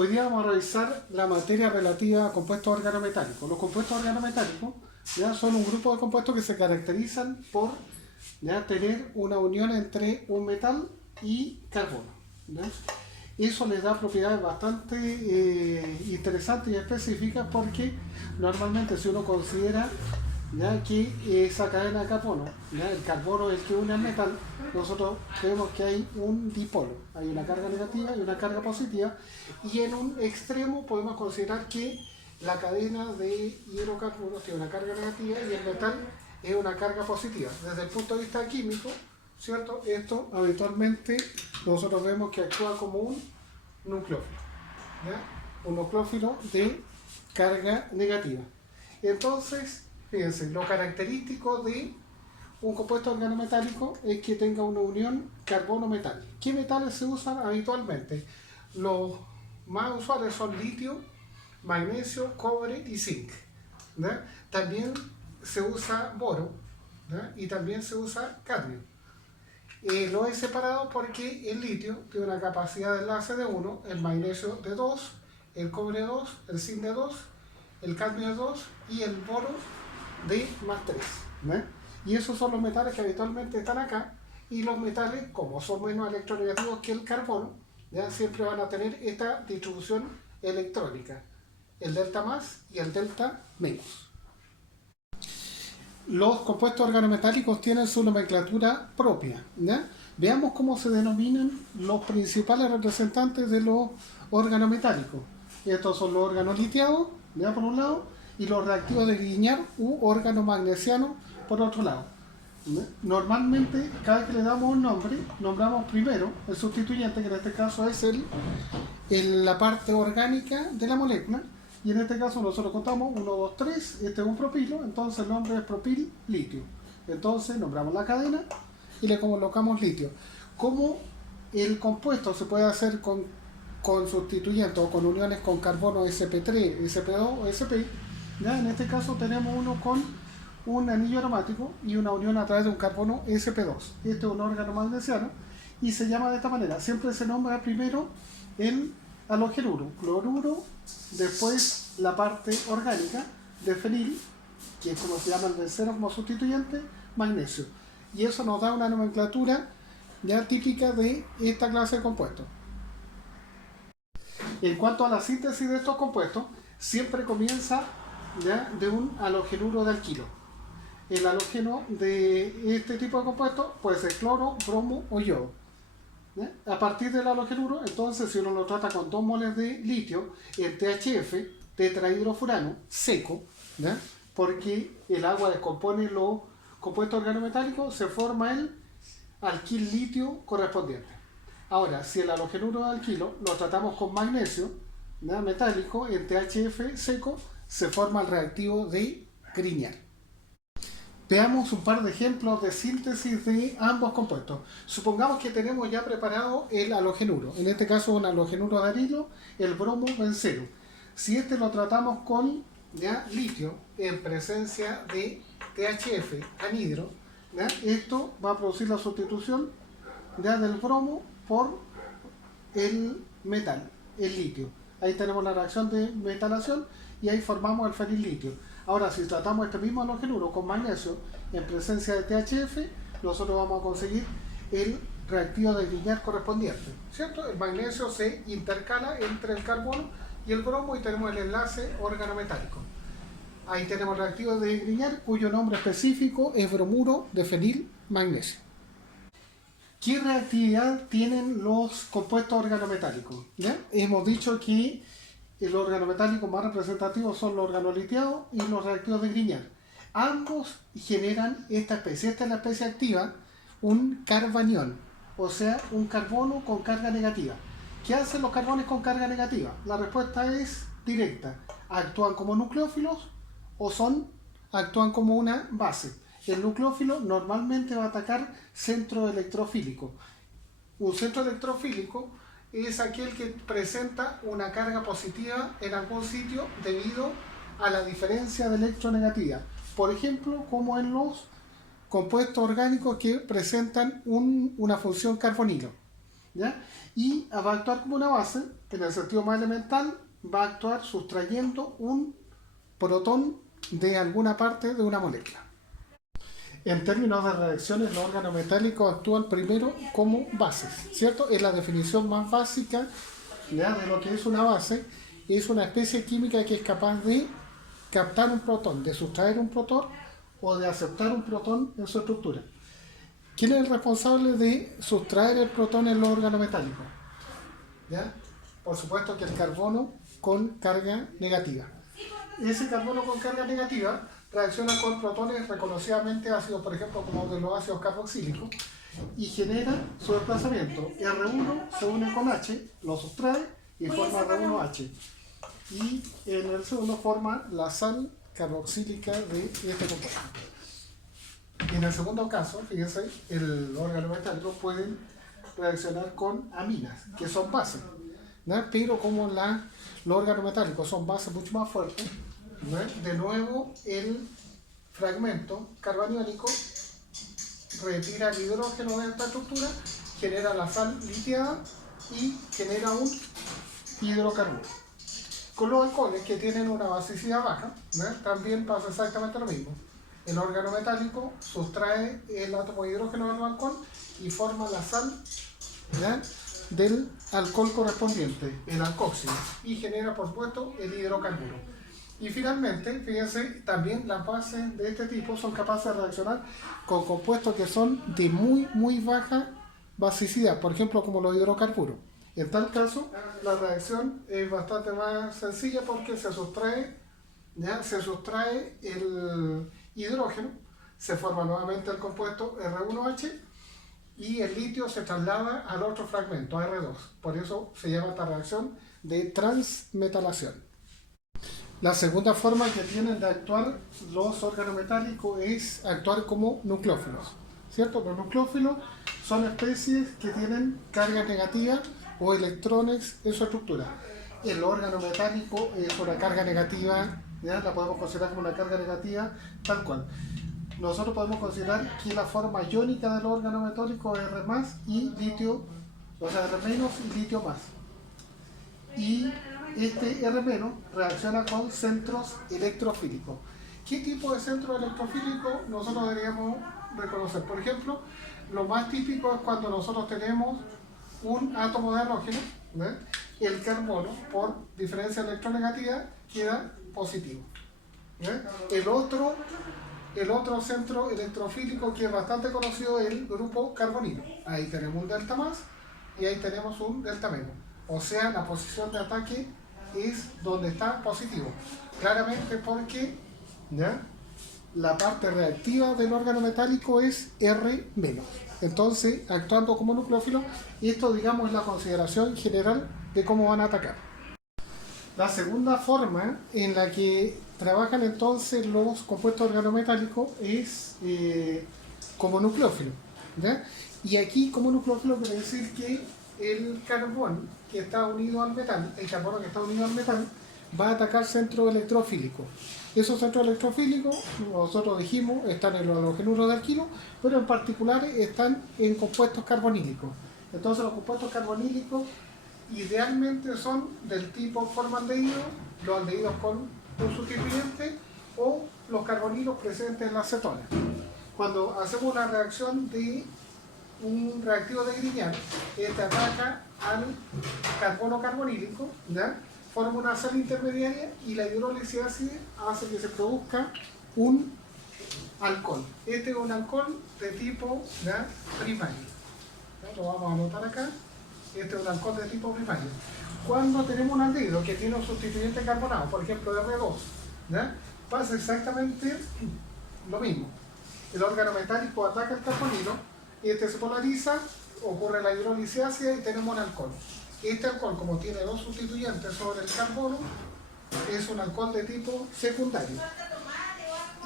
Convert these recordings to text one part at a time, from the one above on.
Hoy día vamos a revisar la materia relativa a compuestos organometálicos. Los compuestos organometálicos ya son un grupo de compuestos que se caracterizan por ya tener una unión entre un metal y carbono. ¿Ya? Eso les da propiedades bastante interesantes y específicas porque normalmente si uno considera ya que esa cadena de carbono, ya el carbono es el que une al metal, nosotros vemos que hay un dipolo, hay una carga negativa y una carga positiva, y en un extremo podemos considerar que la cadena de hidrocarburos tiene una carga negativa y el metal es una carga positiva. Desde el punto de vista químico, ¿cierto? Esto habitualmente nosotros vemos que actúa como un nucleófilo, ¿ya? Un nucleófilo de carga negativa. Entonces, fíjense, lo característico de un compuesto organometálico es que tenga una unión carbono-metal. ¿Qué metales se usan habitualmente? Los más usuales son litio, magnesio, cobre y zinc. ¿Ya? También se usa boro, ¿ya? Y también se usa cadmio. Lo he separado porque el litio tiene una capacidad de enlace de 1, el magnesio de 2, el cobre de 2, el zinc de 2, el cadmio de 2 y el boro de más 3. ¿No? Y esos son los metales que habitualmente están acá, y los metales, como son menos electronegativos que el carbono, ¿ya? Siempre van a tener esta distribución electrónica, el delta más y el delta menos. Los compuestos organometálicos tienen su nomenclatura propia, ¿ya? Veamos cómo se denominan los principales representantes de los organometálicos. Estos son los organoliteados, ¿ya? Por un lado, y los reactivos de Grignard u organomagnesiano por otro lado. Normalmente, cada vez que le damos un nombre, nombramos primero el sustituyente, que en este caso es la parte orgánica de la molécula, y en este caso nosotros contamos 1, 2, 3, este es un propilo, entonces el nombre es propil litio. Entonces nombramos la cadena y le colocamos litio. ¿Cómo el compuesto se puede hacer con sustituyentes o con uniones con carbono sp3, sp2 o sp? ¿Ya? En este caso tenemos uno con un anillo aromático y una unión a través de un carbono sp2. Este es un órgano magnesiano y se llama de esta manera. Siempre se nombra primero el halogenuro, cloruro, después la parte orgánica de fenil, que es como se llama el benceno como sustituyente, magnesio. Y eso nos da una nomenclatura ya típica de esta clase de compuestos. En cuanto a la síntesis de estos compuestos, siempre comienza ¿ya? De un halogenuro de alquilo. El halógeno de este tipo de compuestos puede ser cloro, bromo o yodo. ¿Ya? A partir del halogenuro, entonces, si uno lo trata con 2 moles de litio, el THF, tetrahidrofurano, seco, ¿ya? Porque el agua descompone los compuestos organometálicos, se forma el alquil litio correspondiente. Ahora, si el halogenuro de alquilo lo tratamos con magnesio, ¿ya? Metálico, el THF seco, se forma el reactivo de Grignard. Veamos un par de ejemplos de síntesis de ambos compuestos. Supongamos que tenemos ya preparado el halogenuro, en este caso un halogenuro de arilo, el bromo benceno. Si este lo tratamos con ¿ya? Litio en presencia de THF anhidro, ¿ya? Esto va a producir la sustitución ¿ya? Del bromo por el metal, el litio. Ahí tenemos la reacción de metalación y ahí formamos el fenil litio. Ahora, si tratamos este mismo halogenuro con magnesio en presencia de THF, nosotros vamos a conseguir el reactivo de Grignard correspondiente, ¿cierto? El magnesio se intercala entre el carbono y el bromo y tenemos el enlace organometálico. Ahí tenemos el reactivo de Grignard, cuyo nombre específico es bromuro de fenil magnesio. ¿Qué reactividad tienen los compuestos organometálicos? ¿Ya? Hemos dicho que los organometálicos más representativos son los organoliteados y los reactivos de Grignard. Ambos generan esta especie. Esta es la especie activa, un carbanión, o sea, un carbono con carga negativa. ¿Qué hacen los carbones con carga negativa? La respuesta es directa. Actúan como nucleófilos o actúan como una base. El nucleófilo normalmente va a atacar centro electrofílico. Un centro electrofílico es aquel que presenta una carga positiva en algún sitio debido a la diferencia de electronegatividad. Por ejemplo, como en los compuestos orgánicos que presentan una función carbonilo. ¿ya? Y va a actuar como una base, en el sentido más elemental, va a actuar sustrayendo un protón de alguna parte de una molécula. En términos de reacciones, los órganos metálicos actúan primero como bases, ¿cierto? Es la definición más básica, ¿ya?, de lo que es una base. Es una especie química que es capaz de captar un protón, de sustraer un protón o de aceptar un protón en su estructura. ¿Quién es el responsable de sustraer el protón en los órganos metálicos? ¿Ya? Por supuesto que el carbono con carga negativa. Ese carbono con carga negativa reacciona con protones reconocidamente ácidos, por ejemplo, como de los ácidos carboxílicos, y genera su desplazamiento. R1 se une con H, lo sustrae y forma R1H. Y en el segundo forma la sal carboxílica de este compuesto. En el segundo caso, fíjense, el órgano metálico puede reaccionar con aminas, que son bases, ¿no? Pero como los órganos metálicos son bases mucho más fuertes, ¿no?, de nuevo el fragmento carbaniónico retira el hidrógeno de esta estructura, genera la sal litiada y genera un hidrocarburo. Con los alcoholes, que tienen una basicidad baja, ¿no?, también pasa exactamente lo mismo. El órgano metálico sustrae el átomo de hidrógeno del alcohol y forma la sal, ¿ya?, del alcohol correspondiente, el alcoxilo, y genera, por supuesto, el hidrocarburo. Y finalmente, fíjense, también las bases de este tipo son capaces de reaccionar con compuestos que son de muy baja basicidad, por ejemplo, como los hidrocarburos. En tal caso, la reacción es bastante más sencilla porque se sustrae el hidrógeno, se forma nuevamente el compuesto R1H y el litio se traslada al otro fragmento, R2. Por eso se llama esta reacción de transmetalación. La segunda forma que tienen de actuar los órganos metálicos es actuar como nucleófilos, ¿cierto? Los nucleófilos son especies que tienen carga negativa o electrones en su estructura. El órgano metálico es una carga negativa, ¿ya?, la podemos considerar como una carga negativa tal cual. Nosotros podemos considerar que la forma iónica del órgano metálico es R más y litio, o sea, R menos y litio más. Y este R menos reacciona con centros electrofílicos. ¿Qué tipo de centro electrofílico nosotros deberíamos reconocer? Por ejemplo, lo más típico es cuando nosotros tenemos un átomo de halógeno, ¿ves?, el carbono, por diferencia electronegativa, queda positivo, ¿ves? El otro centro electrofílico que es bastante conocido es el grupo carbonilo. Ahí tenemos un delta más y ahí tenemos un delta menos. O sea, la posición de ataque es donde está positivo. Claramente porque, ¿ya?, la parte reactiva del órgano metálico es R menos. Entonces, actuando como nucleófilo, esto, digamos, es la consideración general de cómo van a atacar. La segunda forma en la que trabajan entonces los compuestos organometálicos es como nucleófilo, ¿ya? Y aquí como nucleófilo quiere decir que el carbón que está unido al metal, va a atacar centros electrofílicos. Esos centros electrofílicos, nosotros dijimos, están en los halogenuros de alquilo, pero en particular están en compuestos carbonílicos. Entonces los compuestos carbonílicos idealmente son del tipo formaldehído, los aldehídos con un sustituyente o los carbonilos presentes en la acetona. Cuando hacemos una reacción de un reactivo de Grignard, este ataca al carbono carbonílico, ¿ya?, forma una sal intermediaria y la hidrólisis ácida hace que se produzca un alcohol. Este es un alcohol de tipo, ¿ya?, primario. ¿Ya? Lo vamos a anotar acá. Este es un alcohol de tipo primario. Cuando tenemos un aldehído que tiene un sustituyente carbonado, por ejemplo R2, ¿ya?, pasa exactamente lo mismo. El órgano metálico ataca el carbonilo, este se polariza, ocurre la hidrólisis ácida y tenemos un alcohol. Este alcohol, como tiene dos sustituyentes sobre el carbono, es un alcohol de tipo secundario.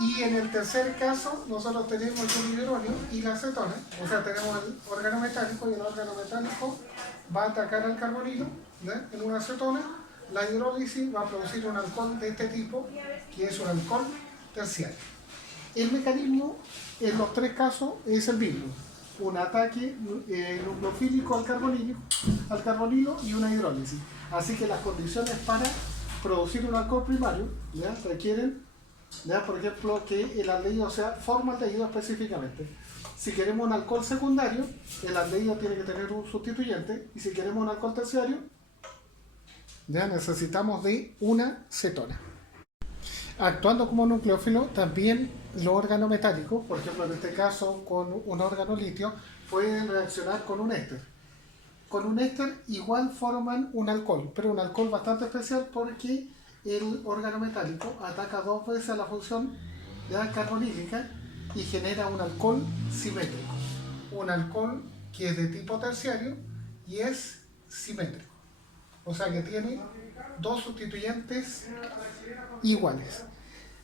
Y en el tercer caso, nosotros tenemos el hidrógeno y la acetona, o sea, tenemos el órgano metálico y el órgano metálico va a atacar al carbonilo, ¿ya?, en una acetona. La hidrólisis va a producir un alcohol de este tipo, que es un alcohol terciario. El mecanismo en los tres casos es el mismo. un ataque nucleofílico al carbonilo y una hidrólisis. Así que las condiciones para producir un alcohol primario, ¿ya?, requieren, ¿ya?, por ejemplo, que el aldehído sea formaldehído específicamente. Si queremos un alcohol secundario, el aldehído tiene que tener un sustituyente, y si queremos un alcohol terciario, ya necesitamos de una cetona. Actuando como nucleófilo, también los órganos metálicos, por ejemplo en este caso con un órgano litio, pueden reaccionar con un éster. Con un éster igual forman un alcohol, pero un alcohol bastante especial porque el órgano metálico ataca 2 veces a la función carbonílica y genera un alcohol simétrico. Un alcohol que es de tipo terciario y es simétrico. O sea que tiene 2 sustituyentes iguales.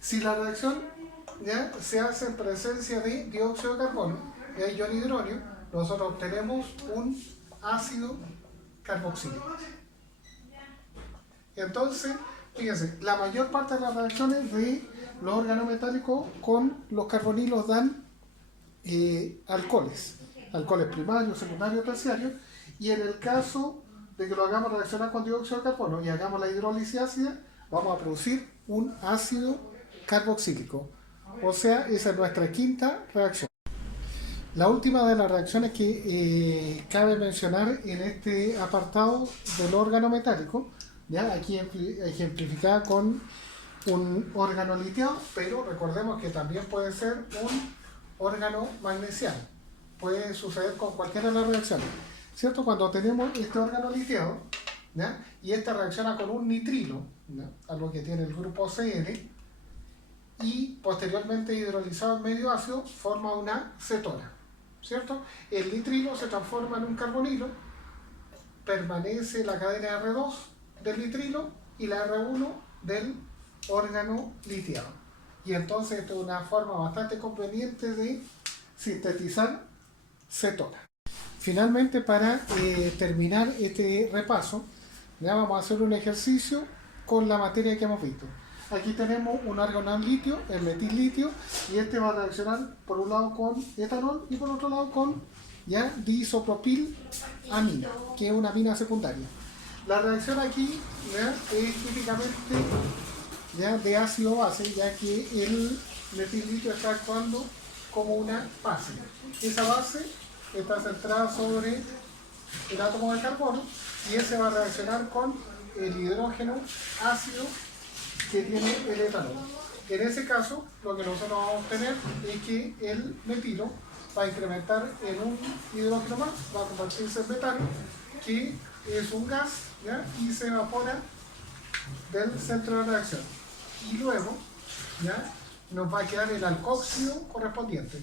Si la reacción, ¿ya?, se hace en presencia de dióxido de carbono y hay ion hidronio, nosotros obtenemos un ácido carboxílico. Entonces, fíjense, la mayor parte de las reacciones de los órganos metálicos con los carbonilos dan alcoholes primarios, secundarios, terciarios, y en el caso de que lo hagamos reaccionar con dióxido de carbono y hagamos la hidrólisis ácida, vamos a producir un ácido carboxílico. O sea, esa es nuestra quinta reacción. La última de las reacciones que cabe mencionar en este apartado del órgano metálico, ya aquí ejemplificada con un órgano litiado, pero recordemos que también puede ser un órgano magnesiano. Puede suceder con cualquiera de las reacciones, ¿cierto? Cuando tenemos este órgano litiado, ¿ya?, y esta reacciona con un nitrilo, ¿ya?, algo que tiene el grupo CN, y posteriormente hidrolizado en medio ácido, forma una cetona, ¿cierto? El nitrilo se transforma en un carbonilo, permanece la cadena R2 del nitrilo y la R1 del órgano litiado. Y entonces esta es una forma bastante conveniente de sintetizar cetona. Finalmente, para terminar este repaso, ya vamos a hacer un ejercicio con la materia que hemos visto. Aquí tenemos un argonal litio, el metil litio, y este va a reaccionar por un lado con etanol y por otro lado con diisopropil-amina, que es una amina secundaria. La reacción aquí, ¿ya?, es típicamente, ¿ya?, de ácido-base, ya que el metil litio está actuando como una base. Esa base está centrada sobre el átomo de carbono y ese va a reaccionar con el hidrógeno ácido que tiene el etanol. En ese caso, lo que nosotros vamos a obtener es que el metilo va a incrementar en un hidrógeno más, va a convertirse en metano, que es un gas, ¿ya?, y se evapora del centro de reacción. Y luego, ¿ya?, nos va a quedar el alcoxio correspondiente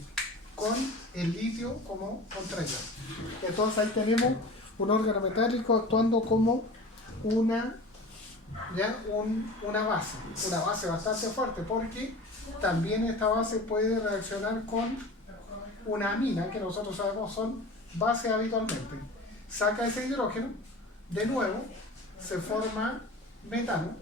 con el litio como contraído. Entonces ahí tenemos un órgano metálico actuando como una base bastante fuerte, porque también esta base puede reaccionar con una amina, que nosotros sabemos son bases habitualmente. Saca ese hidrógeno, de nuevo se forma metano,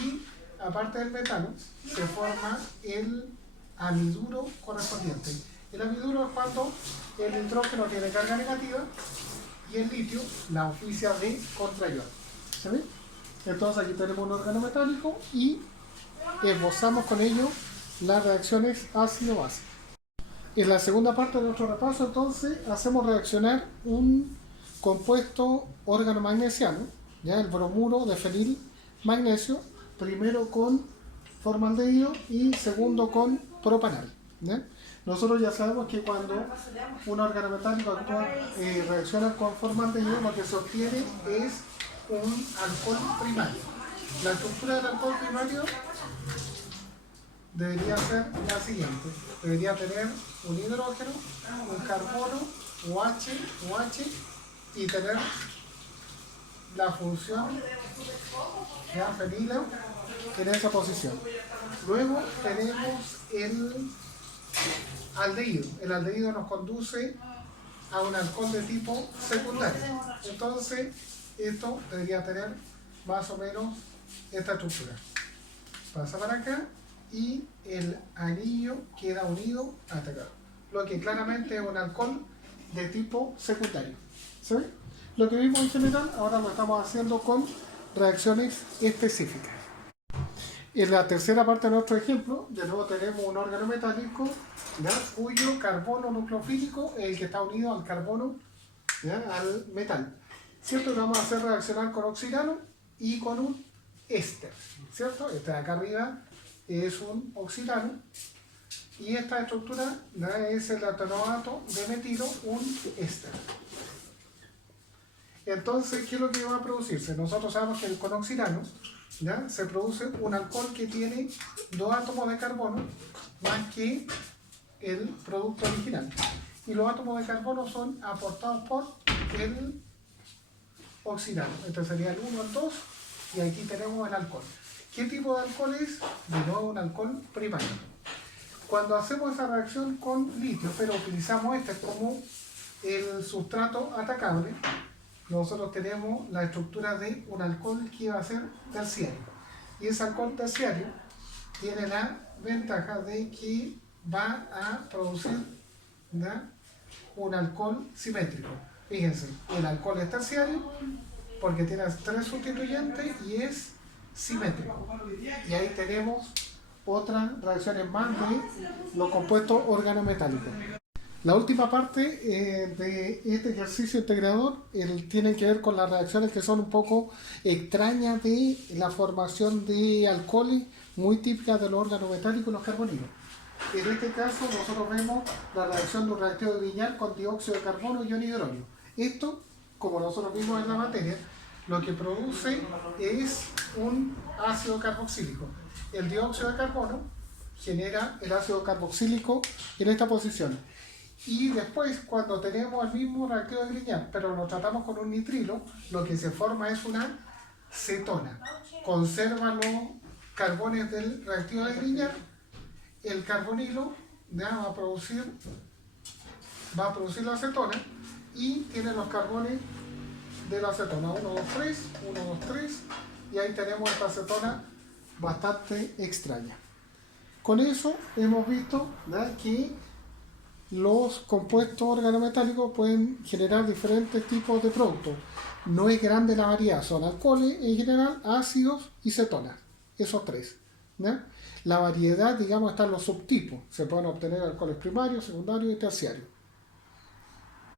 y aparte del metano se forma el amiduro correspondiente. El amiduro es cuando el nitrógeno tiene carga negativa y el litio la oficia de contraión. ¿Se ve? Entonces aquí tenemos un órgano metálico y esbozamos con ello las reacciones ácido-base. En la segunda parte de nuestro repaso, entonces, hacemos reaccionar un compuesto órgano magnesiano, ya el bromuro de fenil magnesio, primero con formaldehído y segundo con propanal, ¿ya? Nosotros ya sabemos que cuando un órgano metálico reacciona con formaldehído, lo que se obtiene es un alcohol primario. La estructura del alcohol primario debería ser la siguiente: debería tener un hidrógeno, un carbono, OH, y tener la función fenilo en esa posición. Luego tenemos el aldehído. El aldehído nos conduce a un alcohol de tipo secundario. Entonces, esto debería tener más o menos esta estructura. Pasa para acá y el anillo queda unido hasta acá. lo que claramente es un alcohol de tipo secundario. ¿Sí? Lo que vimos en general, ahora lo estamos haciendo con reacciones específicas. En la tercera parte de nuestro ejemplo, de nuevo tenemos un órgano metálico, ¿ya?, cuyo carbono nucleofílico es el que está unido al carbono, ¿ya?, al metal. ¿Cierto? Y vamos a hacer reaccionar con oxidano y con un éster. ¿Cierto? Este de acá arriba es un oxidano y esta estructura, ¿ya?, es el atenoato de metilo, un éster. Entonces, ¿qué es lo que va a producirse? Nosotros sabemos que con oxidano, ¿ya?, se produce un alcohol que tiene 2 átomos de carbono más que el producto original. Y los átomos de carbono son aportados por el oxidano. Este sería el 1, el 2, y aquí tenemos el alcohol. ¿Qué tipo de alcohol es? De nuevo, un alcohol primario. Cuando hacemos esa reacción con litio, pero utilizamos este como el sustrato atacable, nosotros tenemos la estructura de un alcohol que va a ser terciario. Y ese alcohol terciario tiene la ventaja de que va a producir, ¿ya?, un alcohol simétrico. Fíjense, el alcohol es terciario porque tiene 3 sustituyentes y es simétrico. Y ahí tenemos otras reacciones más de los compuestos organometálicos. La última parte de este ejercicio integrador tiene que ver con las reacciones que son un poco extrañas de la formación de alcoholes muy típicas de los organometálicos y los carbonilos. En este caso nosotros vemos la reacción de un reactivo de Grignard con dióxido de carbono y ion hidrógeno. Esto, como nosotros vimos en la materia, lo que produce es un ácido carboxílico. El dióxido de carbono genera el ácido carboxílico en esta posición. Y después, cuando tenemos el mismo reactivo de Grignard, pero lo tratamos con un nitrilo, lo que se forma es una cetona. Conserva los carbones del reactivo de Grignard, el carbonilo ya va a producir la acetona y tiene los carbones de la acetona, 1, 2, 3, 1, 2, 3, y ahí tenemos esta acetona bastante extraña. Con eso hemos visto, ¿ya?, que los compuestos organometálicos pueden generar diferentes tipos de productos. No es grande la variedad, son alcoholes en general, ácidos y cetonas, esos 3, ¿ya? La variedad, digamos, está en los subtipos. Se pueden obtener alcoholes primarios, secundarios y terciarios.